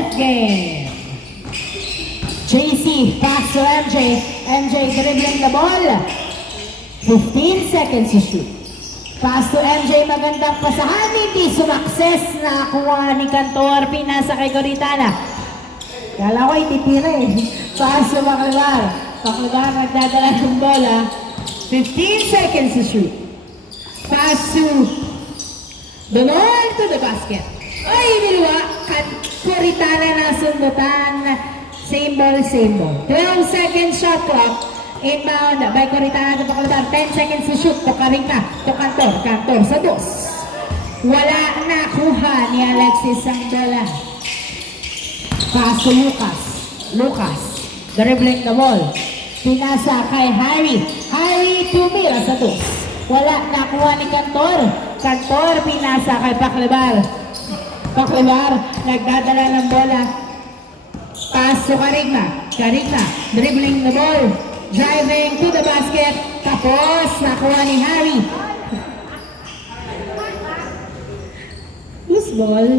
Fifth game. JC, pass to MJ. MJ dribbling the ball. 15 seconds to shoot. Pass to MJ, magandang pasahan. Hindi sumakses. Nakakuha ni Cantor. Pinasa kay Coritana. Kala ko ititira eh. Pass to Baclabar. Baclabar nagdadala ng bola. 15 seconds to shoot. Pass to Donor to the basket. Ay, nilwa. Coritana na sundutan. Same ball, same ball. 12 seconds shot clock. Inbound by Coritana to Baclabar. 10 seconds to shoot. To Karina. To Cantor. Cantor sa dos. Wala nakuha ni Alexis ang bola. Pass to Lucas. Lucas. Dribbling the ball. Pinasa kay Harry. Harry tumira sa dos. Wala nakuha ni Cantor. Cantor pinasa kay Baclabar. Baclabar nagdadala ng bola. Pass to Karigma. Karigma dribbling the ball. Driving to the basket. Tapos nakuha ni Harry. Whose ball?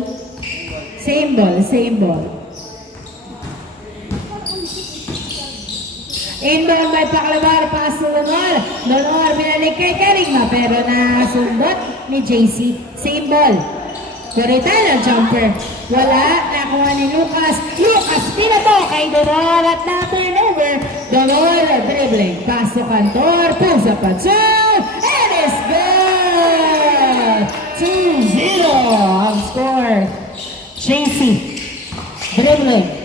Same ball, same ball. Inbound by Baclabar, pass to Donor. Donor binalik kay Karigma pero nasundot ni JC. Same ball. Coritana jumper. Wala, nakuha ni Lucas. Lucas pinato kay Donor at na-turnover. Donor dribbling. Pass to Cantor. Pulls up a two. And it's good! 2-0 ang score. JC dribbling.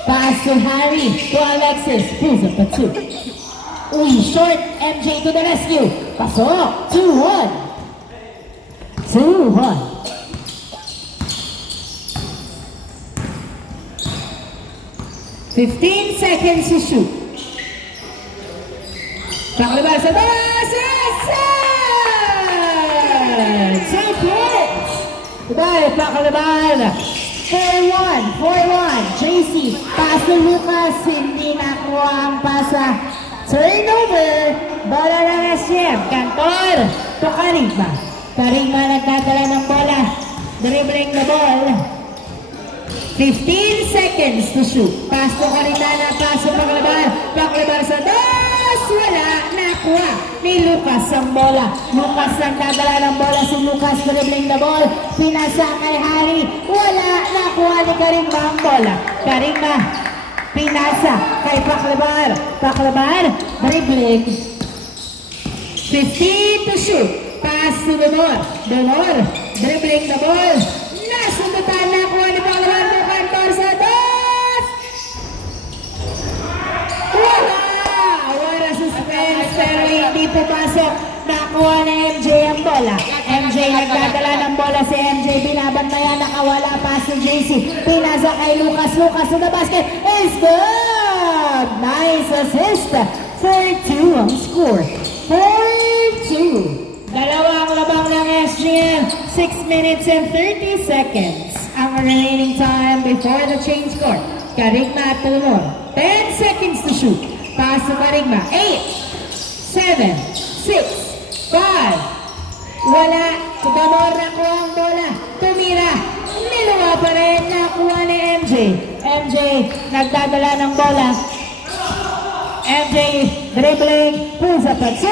Pass to Harry, to Alexis, pulls up a two. Uy, short, MJ to the rescue. Pasok, 2-1. 2-1. $15 seconds to shoot. Baclabar sa taas, 2 points. Goodbye, Baclabar. 4-1, JC, pass to Lucas, hindi nakuha ang pasa. Turnover, bola ng SGM, Cantor, to Karigma. Karigma nagdadala ng bola, dribbling the ball. 15 seconds to shoot. Pass to Coritana, pass to Baclabar. Baclabar sa dos, wala, nakuha ni Lucas ang bola. Lucas nagdadala ng bola, si Lucas dribbling the ball. Pinasa kay Harry, wala, nakuha ni Karigma ang bola. Karigma, pinasa kay Baclabar. Baclabar, dribbling. 15 to shoot. Pass to Donor. Donor, dribbling the ball. Nasundutan, nakuha ni Baclabar ng Cantor sa dos. Wala suspense pero hindi pumasok. Nakuha ni MJ ang bola. MJ nagdadala ng bola si MJ. Binabantayan, nakawala. Pass to JC. Pinasa kay Lucas. Lucas to the basket. It's good! Nice assist. 4-2 ang score. 4-2. Dalawang labang ng SGM. 6 minutes and 30 seconds ang remaining time before the change court. Karigma at Donor. 10 seconds to shoot. Pass to Karigma. 8, 7, 6, 5. Wala. Donor nakuha ang bola. Tumira. Niluwa pa rin. Nakuha ni MJ. MJ nagdadala ng bola. MJ dribbling. Pulls up a two.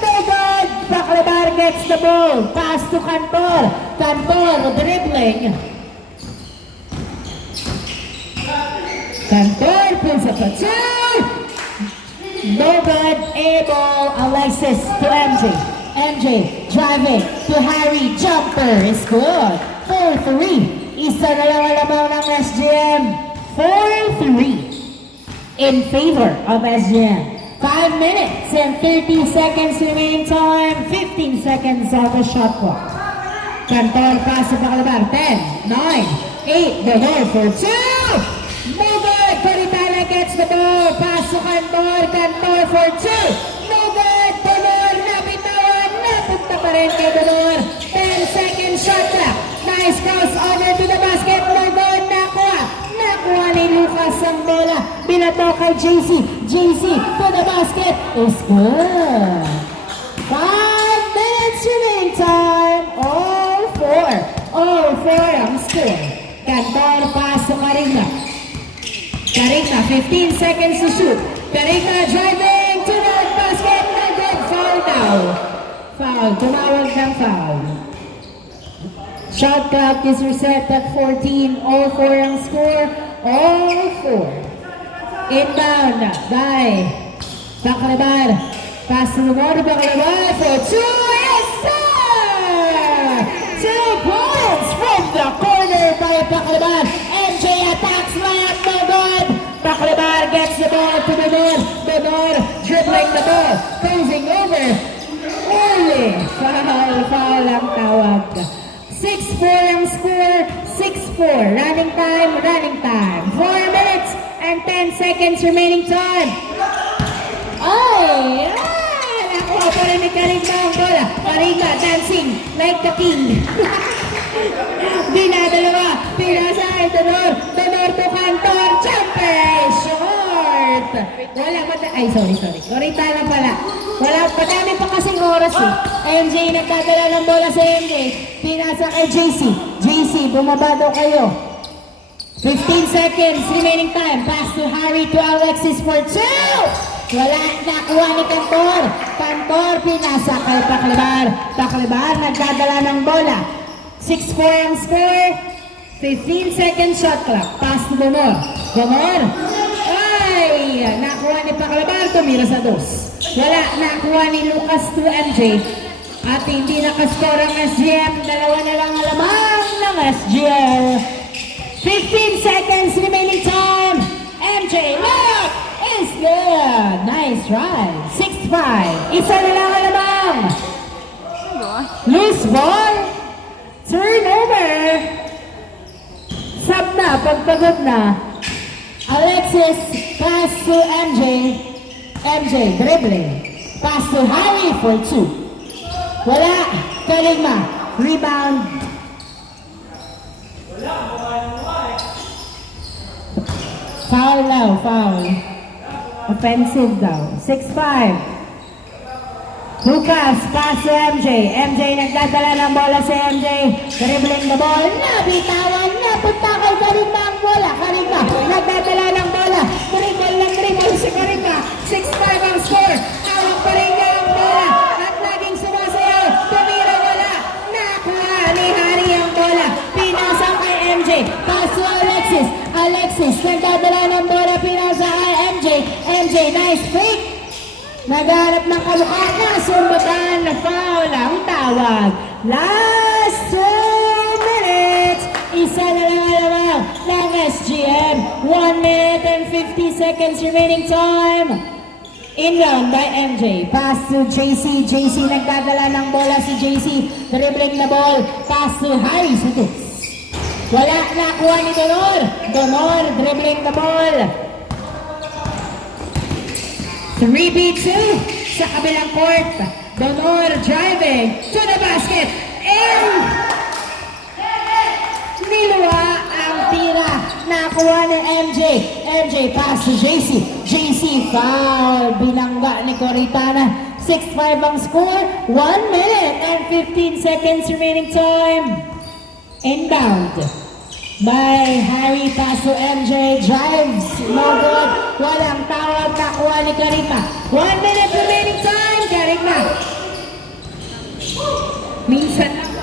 No good. Baclabar gets the ball. Pass to Cantor. Cantor dribbling. Cantor pulls up a two. No good. Able. Alexis to MJ. MJ driving to Harry. Jumper is good. 4-3. Isa na lang alabaw ng SGM. 4-3 in favor of SGM. 5 minutes and 30 seconds remaining time. 15 seconds on the shot clock. Cantor pass to Baclabar. 10, 9, 8. Donor for 2. No good. Coritana gets the ball. Pass to Cantor. Cantor for 2. No good. Donor napitawan. Napunta pa rin kay Donor. 10 seconds shot clock. Nice crossover to the basket. No good. Nakuha ni Lucas ang bola. Binato kay JC. JC to the basket. Is good. 5 minutes remaining time. All four ang score. Cantor Karina. Karina, 15 seconds to shoot. Karina driving to the basket and then foul now. Foul, tumawag ng foul. Shot clock is reset at 14. All 4 ang score. All 4. Inbound by Baclabar. Pass to the water, Baclabar for 2. Yes, sir! 2 points from the corner by Baclabar. MJ attacks layup, no good. Baclabar gets the ball to Donor. Donor dribbling the ball. Closing over. Early. Foul ang tawag. 6-4 ang score. 6-4. Running time. 4 minutes and 10 seconds remaining time. Ay! Nakuha pa rin ni Karina ang bola. Karina dancing like the king. Dinadalawa. Pinasa kay Donor. Donor to Cantor. Jumper! Short! Wala pa. Ay, sorry. Korita na pala. Wala. Padami pa kasing oras eh. MJ nagdadala ng bola sa MJ. Pinasa kay JC. JC, bumaba daw kayo. 15 seconds remaining time. Pass to Harry to Alexis for 2. Wala, nakuha ni Cantor. Cantor, pinasa kay Baclabar. Baclabar, nagdadala ng bola. 6-4 ang score. 15 seconds shot clock. Pass to Donor. Donor. Ay, nakuha ni Baclabar. Tumira sa 2. Wala, nakuha ni Lucas to MJ. At hindi nakascore ang SGM. Dalawa na lang alamang ng SGL. 15 seconds remaining time. MJ, look! Is good. Nice try. 6-5. Isa na lang alamang. Loose ball. Turnover. Sub na. Pagpagod na. Alexis, pass to MJ. MJ, dribbling. Pass to Harry for 2. Wala. Kalima. Rebound. Foul now. Foul. Offensive daw. 6-5. Lucas, pass to MJ. MJ nagdadala ng bola sa MJ. Dribbling the ball. Nabitawan. Napunta kay Karima ang bola. Karima nagdadala ng bola. Dribble si Karima. 6-5 ang score. Hawak pa rin niya ang bola. At laging sumasayaw. Tumira wala. Nakuha ni Harry ang bola. Pinasa kay MJ. Pass to Alexis. Alexis nagdadala ng bola. Pinasa kay MJ. MJ, nice fake. Naghanap ng kamukha na sumbatan na foul ang tawag. Last 2 minutes. Isa na lang alamang ng SGM. 1 minute and 50 seconds remaining time. Inbound by MJ. Pass to JC. JC nagdadala ng bola si JC. Dribbling the ball. Pass to Harry. Wala, nakuha ni Donor. Donor dribbling the ball. 3v2 sa kabilang court. Donor driving to the basket. And niluwa ang tira. Nakuha ni MJ. MJ pass to JC. JC foul. Binangga ni Coritana. 6-5 ang score. 1 minute and 15 seconds remaining time. Inbound by Harry, pass to MJ, drives, no good, walang tawag, nakuha ni Karima. 1 minute remaining time, Karima. Minsan lang.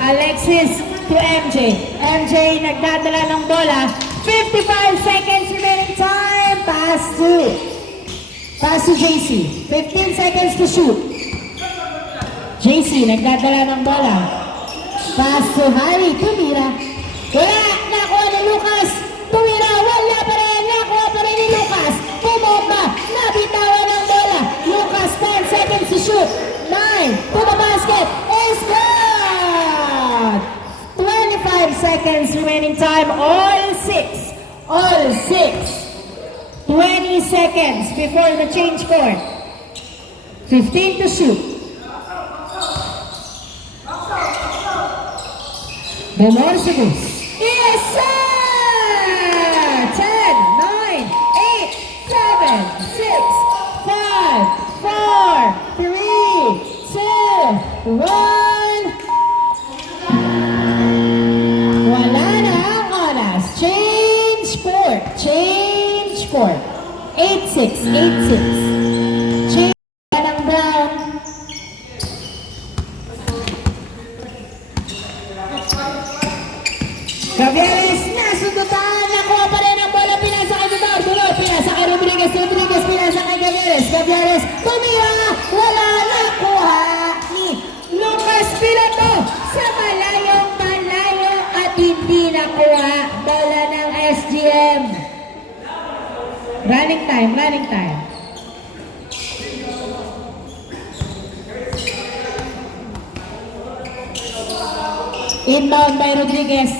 Alexis to MJ. MJ nagdadala ng bola. 55 seconds remaining time, pass to JC. 15 seconds to shoot. JC nagdadala ng bola. Pass to Harry, tumira. Wala, nakuha ni Lucas. Tumira, wala pa rin. Nakuha pa rin ni Lucas. Tumomba, nabitawan ng bola. Lucas, 10 seconds to shoot. 9, to the basket. Is good! 25 seconds remaining time. All 6. 20 seconds before the change court. 15 to shoot. Donor Segus. Yes, sir! 10, 9, 8, 7, 6, 5, 4, 3, 2, 1. Wala na. 8-6. Change ng Brown. Gavieres, nasundutan. Nakuha pa rin ang bola. Pinasa kay Dunor. Dunor, pinasa kay Rodriguez. Rodriguez, pinasa kay Gavieres. Gavieres, tumira. Wala nakuha ni Lucas Piloto sa malayong malayo at hindi nakuha. Bola ng SGM. Running time, running time. Inbound by Rodriguez.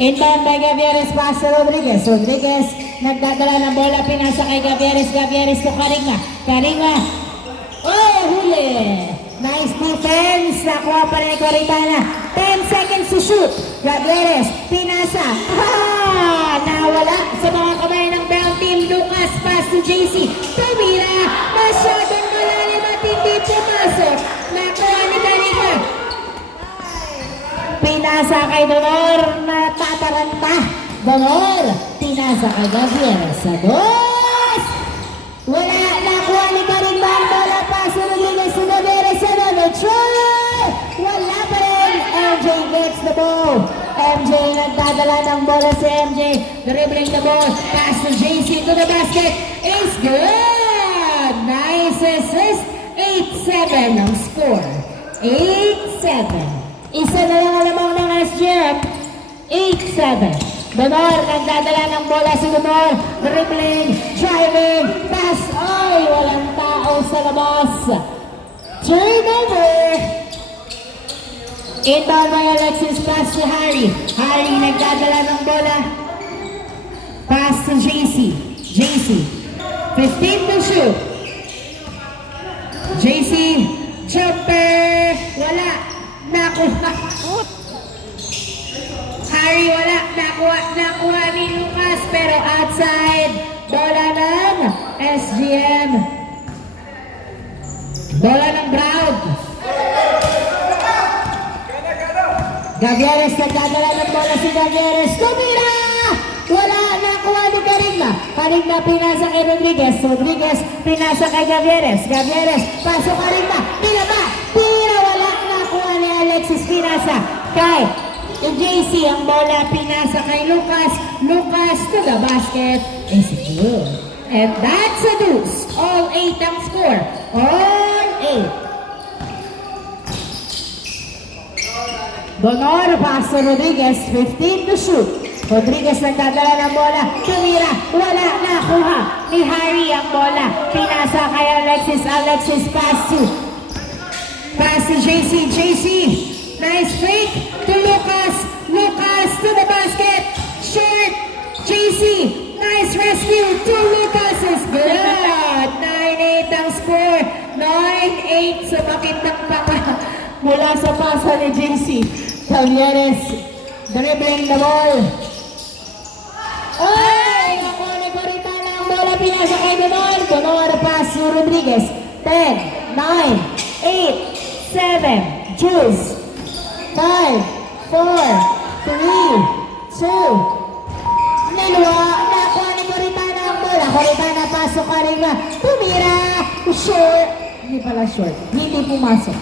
Inbound by Gavieres, pass to Rodriguez. Rodriguez, nagdadala ng bola, pinasa kay Gavieres. Gavieres to Karinga. Karinga. Oh, huli. Nice defense. Nakuha pa rin Coritana. 10 seconds to shoot. Gavieres, pinasa. Nawala sa mga kamay ng Brown team. Lucas, pass to JC. Tumira. Masyadong malalim at hindi pumasok. Nakuha ni Karinga. Pinasa kay Donor, natataranta. Donor, pinasa kay Gavieres. Sa dos. Wala, nakuha ni Karinga. Bola pa sa Rodriguez sa Gavieres. Sa Donor, try! Wala pa rin. MJ gets the ball. MJ nagdadala ng bola si MJ. Dribbling the ball. Pass to JC to the basket. Is good! Nice assist. 8-7 ang score. 8-7. Isa na lang alamang ng SGM. 8-7. Donor, nagdadala ng bola si Donor. Dribbling, driving, pass. Ay, walang tao sa labas. Turnover. Inbound by Alexis, pass to Harry. Harry, nagdadala ng bola. Pass to JC. JC. 15 to shoot. JC, jumper. Wala. Nakuha. Harry, wala. Nakuha ni Lucas, pero outside. Bola ng SGM. Bola ng Brown. Gavieres, nagdadala ng bola si Gavieres. Tumira! Wala. Nakuha ni Karinga. Karinga, pinasa kay Rodriguez. Rodriguez, pinasa kay Gavieres. Gavieres, pasok Karinga. Pinaba. Tira. Wala. Nakuha ni Alexis, pinasa kay JC. Ang bola, pinasa kay Lucas. Lucas to the basket. Is good. And that's a deuce. All 8 ang score. All 8. Donor, pass to Rodriguez, 15 to shoot. Rodriguez nagdadala ng bola, tumira, wala, nakuha ni Harry ang bola. Pinasa kay Alexis, Alexis pass to JC, JC. Nice fake to Lucas, Lucas to the basket. Short, JC, nice rescue to Lucas is good. 9-8 ang score, 9-8 sa makitang panga. Mula sa pasa ni JC. Gavieres, dribbling the ball. Ay! Nakuha ni Coritana ang bola. Pinasa kay Donor. Donor pass to Rodriguez. 10, 9, 8, 7, Jules. 5, 4, 3, 2. Nalwa. Nakuha ni Coritana ang bola. Coritana pass to Karinga. Tumira. Short. Hindi pala short. Hindi pumasok.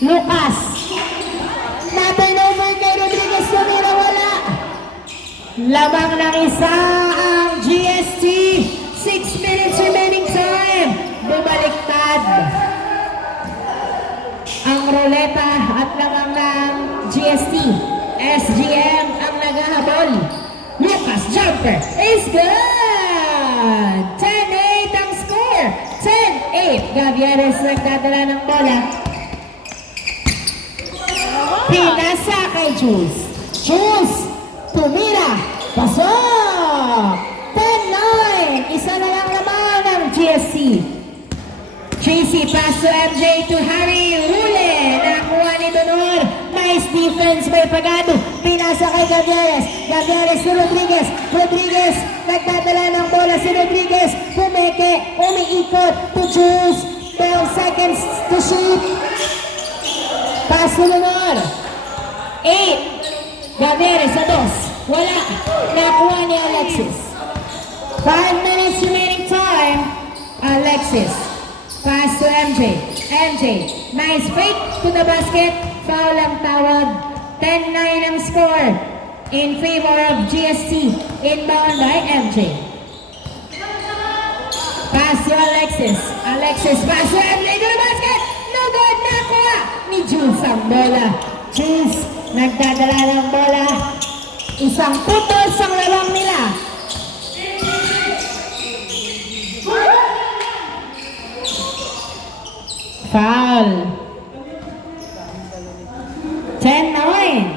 Lucas. Na-turnover kay Rodriguez. Tumira, wala. Lamang ng isa ang GST. 6 minutes remaining time. Bumaliktad ang roleta at lamang ng GST. SGM ang naghahabol. Lucas jumper is good. 10-8 ang score. 10-8. Gavieres nagdadala ng bola. Pinasa kay Jules. Jules, tumira. Pasok. 10-9. Isa na lang naman ang GSC. JC pass to MJ to Harry. Huli. Nakuha ni Donor. Nice defense by Pagado. Pinasa kay Gavieres. Gavieres to Rodriguez. Rodriguez. Nagdadala ng bola si Rodriguez. Pumeke. Umiikot to Jules. 12 seconds to shoot. Pass to Donor. 8. Gavieres sa 2. Wala. Nakuha ni Alexis. 5 minutes remaining time. MJ. MJ, nice fake to the basket. Foul ang tawag. 10-9 ang score in favor of GST. Inbound by MJ. Pass to Alexis. Alexis, pass to MJ to the basket. No good, nakuha ni Jules ang bola. Jules, nagdadala ng bola. Isang putos ang lalong nila. Foul. 10-9.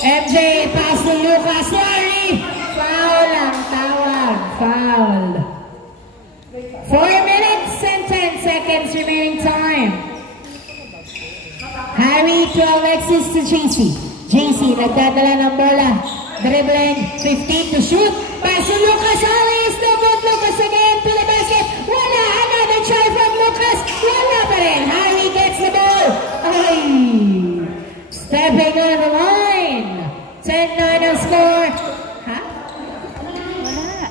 MJ, pass to Lucas. Sorry. Foul ang tawag. Foul. 4 minutes and 10 seconds remaining time. Harry to Alexis to JC. JC, nagdadala ng bola. Dribbling, 15 to shoot. Pass to Lucas. Alice, no good. Lucas again to the basket. Wala, another try from Lucas. Wala pa rin. Harry gets the ball. Ay! Stepping on the line. 10-9 ang score. Ha? Wala.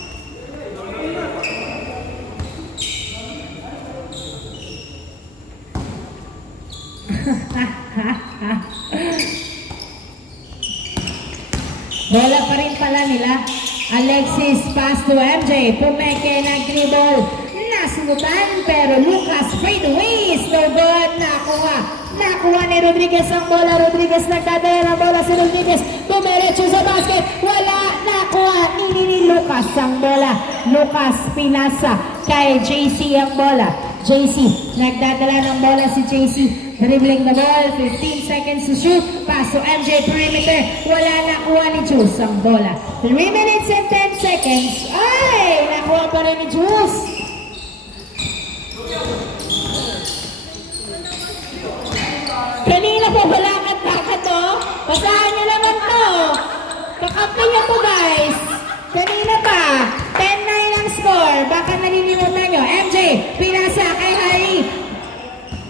Bola pa rin pala nila. Alexis pass to MJ. Pumeke nag-dribble. Nasunutan pero Lucas fade away. Is no good. Nakuha. Nakuha ni Rodriguez ang bola. Rodriguez nagdadala ng bola si Rodriguez. Dumiretso sa basket. Wala. Nakuha ni Lucas ang bola. Lucas pinasa kay JC ang bola. JC nagdadala ng bola si JC. Dribbling the ball, 15 seconds to shoot. Pass to MJ perimeter. Wala, nakuha ni Jules ang bola. 3 minutes and 10 seconds. Ay! Nakuha pa rin ni Jules. Kanina po balakat-bakat to. Basahan niyo naman to. Kakampi niyo po guys. Kanina pa. 10-9 ang score. Baka nalilimutan niyo. MJ, pinasa kay Harry.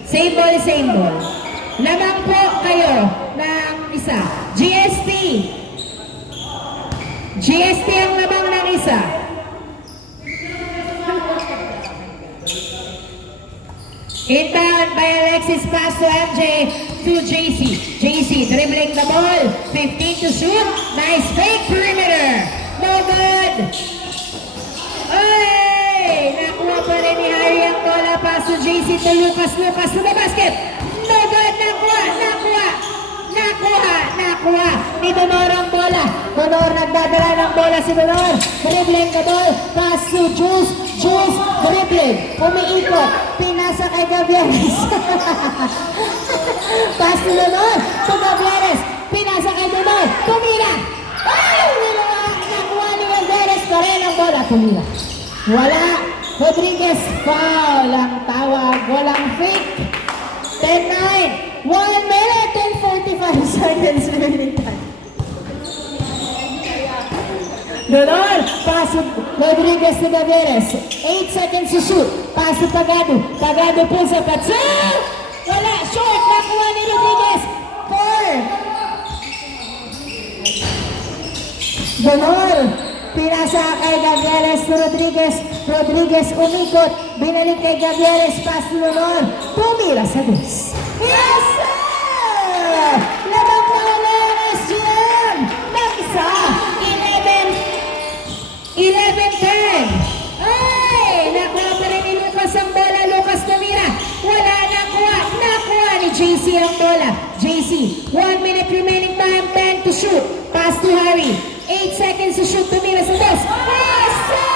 Same ball, same ball. Lamang po kayo ng isa. GST. GST ang lamang ng isa. Inbound by Alexis, pass to MJ to JC. JC dribbling the ball. 15 to shoot. Nice fake perimeter. No good. Ay! Nakuha pa rin ni Harry ang bola. Pass to JC to Lucas. Lucas to the basket. No good. Nakuha. Nakuha. Nakuha. Nakuha. Ni Donor ang bola. Donor nagdadala ng bola si Donor. Dribbling the ball. Pass to Jules. Jules dribbling. Umiikot. Pinasa kay Gavieres. Pass to Donor. To Gavieres. Pinasa kay Donor. Tumira. Ay! Nakuha ni Gavieres pa rin ang bola. Tumira. Wala. Rodriguez, foul ang tawag. Walang fake. 10-9. 1 minute and 45 seconds remaining time. Donor, pass to Rodriguez to Gavieres. 8 seconds to shoot. Pass to Tagado. Tagado pulls up at two. Wala. Short. Nakuha ni Rodriguez. 4. Donor. Pinasa kay Gavieres to Rodriguez. Rodriguez umikot. Binalik kay Gavieres. Pass to Donor. Tumira sa dos. Yes, sir! Lamang na ulit ang SGM. Nag-isa. 11-10. Ay! Nakuha pa rin ni Lucas ang bola. Lucas tumira. Wala. Nakuha. Nakuha ni JC ang bola. JC. 1 minute remaining time. 10 to shoot. Pass to Harry. 8 seconds to shoot. Tumira sa dos. Yes, sir!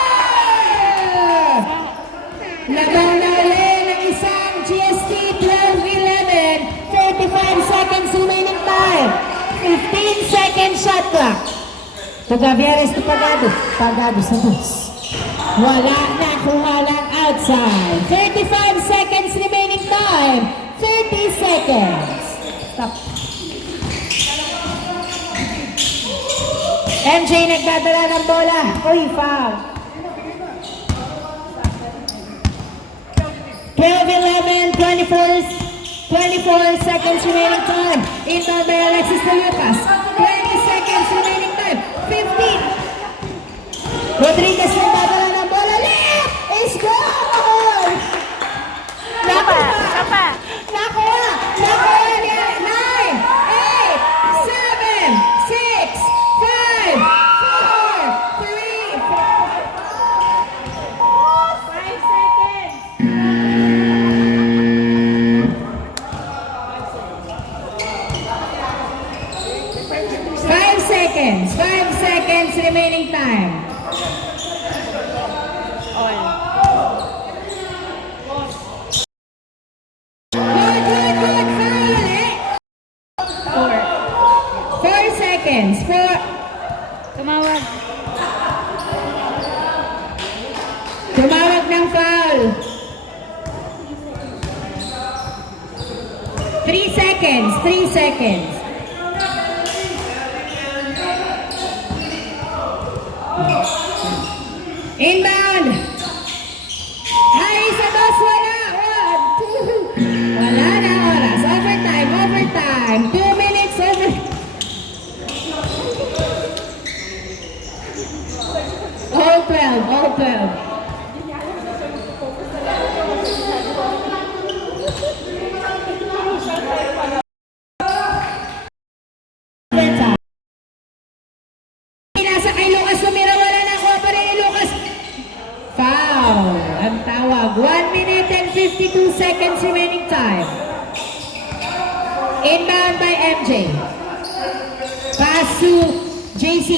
Lamang na ulit ng isang GST 12-11. 45 seconds remaining time. 15 seconds shot clock. To Gavieres to Pagado. Pagado sa dos. Wala. Nakuha lang outside. 35 seconds remaining time. 30 seconds. Stop. MJ nagdadala ng bola. Uy, foul. 12-11, 24 seconds remaining time. Inbound by Alexis to Lucas. 20 seconds remaining time. 15. Rodriguez nagdadala ng bola. Left! Is goal! Nakuha! Tapa. Nakuha! Nakuha niya! 9, 8, 7, 6, 5, 4, 3, 5 seconds! 5 seconds remaining time. All. Good. Foul, eh? 4 seconds. 4. Tumawag. Tumawag ng foul. 3 seconds. 3 seconds. Inbound. Ay, sa dos, wala. 1, 2. Wala na oras. Overtime. 2 minutes over. All 12. Pinasa kay Lucas Lumira, wala na kuha pa rin ni Lucas. Foul. Ang tawag. 1 minute and 52 seconds remaining time. Inbound by MJ. Pass to JC,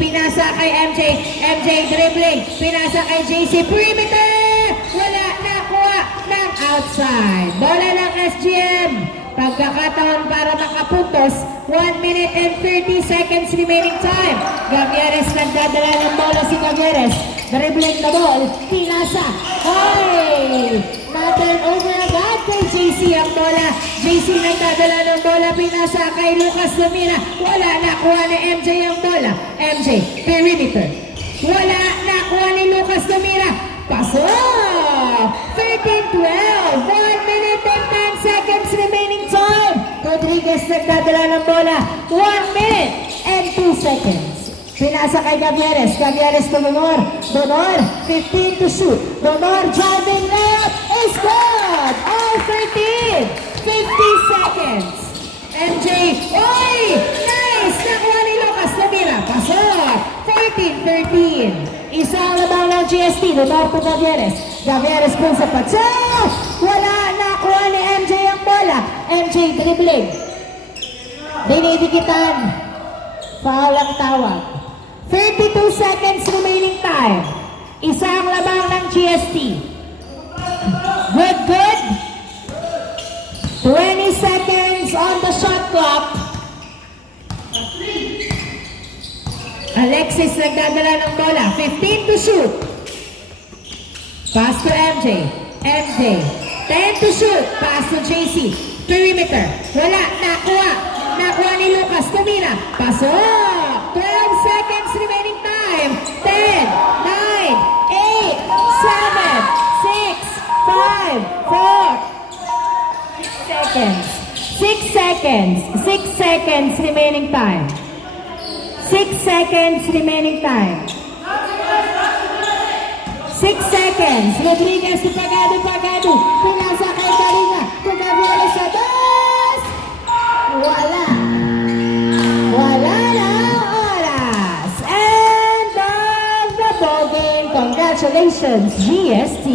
pinasa kay MJ. MJ dribbling. Pinasa kay JC. Perimeter! Wala nakuha ng outside. Bola ng SGM. Pagkakataon para makapuntos. 1 minute and 30 seconds remaining time. Gavieres nagdadala ng bola si Gavieres. Dribbling the ball. Pinasa. Hoy! Na-turn over agad kay JC ang bola. JC nagdadala ng bola. Pinasa kay Lucas Lumira. Wala nakuha ni MJ ang bola. MJ, perimeter. Wala nakuha ni Lucas Lumira. Pasok! 13-12. 1 minute and 10 seconds remaining time. Rodriguez nagdadala ng bola. 1 minute and 2 seconds. Pinasa kay Gavieres. Gavieres to Donor. Donor, 15 to shoot. Donor driving left. Is good! All 13. 50 seconds. MJ. Oy! Nice! Nakuha ni Lucas Lumira. Pasok! 14-13. Isang labang ng GST. Donor to Gavieres. Gavieres po sa patsaw. Wala nakuha ni MJ ang bola. MJ dribbling. Dinidikitan. Foul ang tawag. 32 seconds remaining time. Isang labang ng GST. Good. 20 seconds on the shot clock. Alexis nagdadala ng bola. 15 to shoot. Pass to MJ. 10 to shoot. Pass to JC. Perimeter. Wala. Nakuha ni Lucas Lumira. Pasok. 12 seconds remaining time. 10, 9, 8, 7, 6, 5, 4. 6 seconds remaining time. 6 seconds remaining time. 6 seconds. Rodriguez to Pagado. Pinasa kay Karina. Pagado sa dos. Wala na oras. End of the ball game. Congratulations, GST.